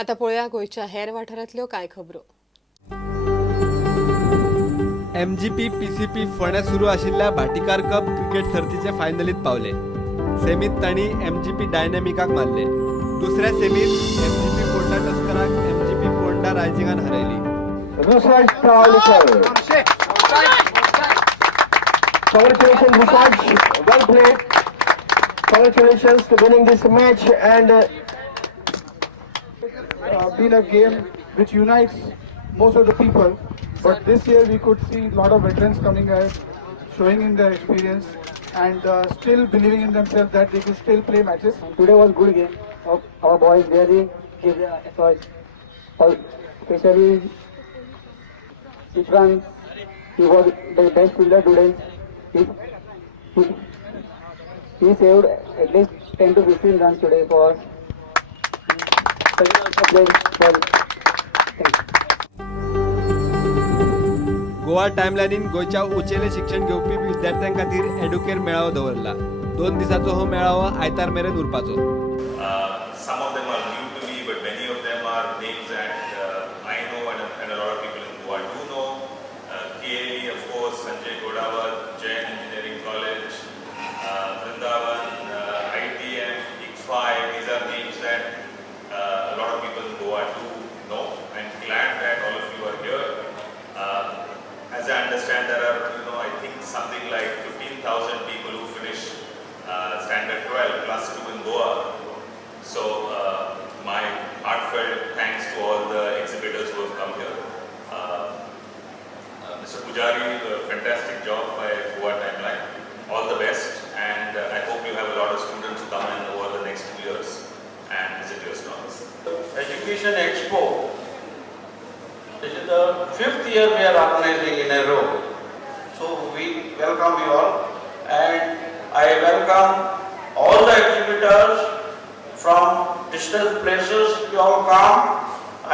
आता पळया गोयच्या हेर वाठारांतल्यो कांय खबरो. MGP PCP फोंड्या सुरू आशिल्ल्या भाटीकार कप क्रिकेट सर्तीचे फायनलीत पावले. सेमीत तांणी MGP डायनॅमिकाक मारले. दुसऱ्या सेमीत MGP Ponda टस्कराक MGP Ponda रायजिंगान हरयली. Congratulations, Visaj. Well played. Congratulations to winning this match and been a game which unites most of the people. But this year we could see a lot of veterans coming ahead, showing in their experience and still believing in themselves that they could still play matches. Today was good game. Our boys really gave their effort. Especially Ishran, he was the best fielder today. He, he, he saved at least 10 to 15 runs today for us. He also played well. Thanks. Goa टायमलायनीन गोंयच्या उंचेले शिक्षण घेवपी विद्यार्थ्यां खातीर एडुकेर मेळावो दवरला. 2 दिसांचो हो मेळावो आयतार मेरेन उरपाचो. Some of them are new to me, but many of them are names that I know and a lot of people in Goa do know. KAV, of course, Sanjay Godawar, Jain Engineering College, Vrindavan, ITM, ICFI. These are names that a lot of people in Goa do know. I'm glad that all of you are here. As I understand, there are, I think something like 15,000 people who finish Standard 12 plus 2 in Goa. So my heartfelt thanks to all the exhibitors who have come here. Mr. Pujari, fantastic job by Goa Timeline. All the best, and I hope you have a lot of students who come in over the next 2 years and visit your stalls. Education Expo. This is the 5th year we are organizing in a row. So we welcome you all, and I welcome all the exhibitors from distant places. You all come.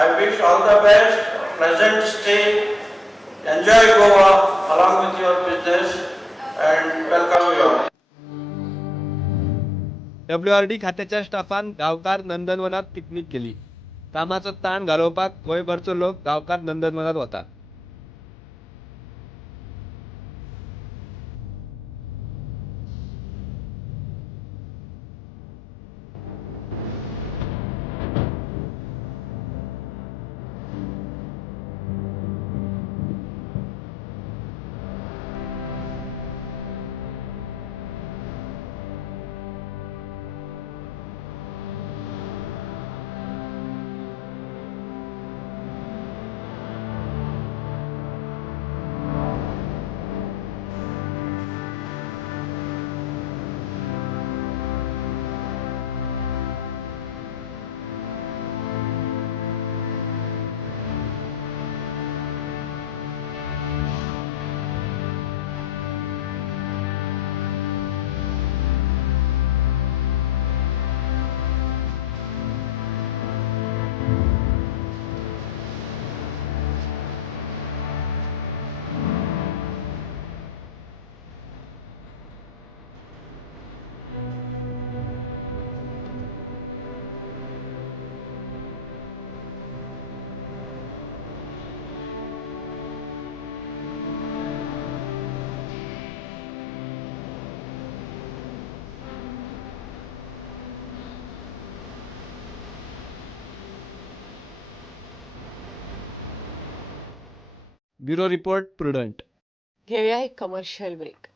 I wish all the best, pleasant stay, enjoy Goa along with your business, and welcome you all. WRD खात्याच्या Staffan गावकार नंदनवनात picnic केली. कामाचो ताण घालोवपाक गोंयभरचो लोक गावकार नंदनवनात वता. Bureau report prudent. घेऊया एक commercial break.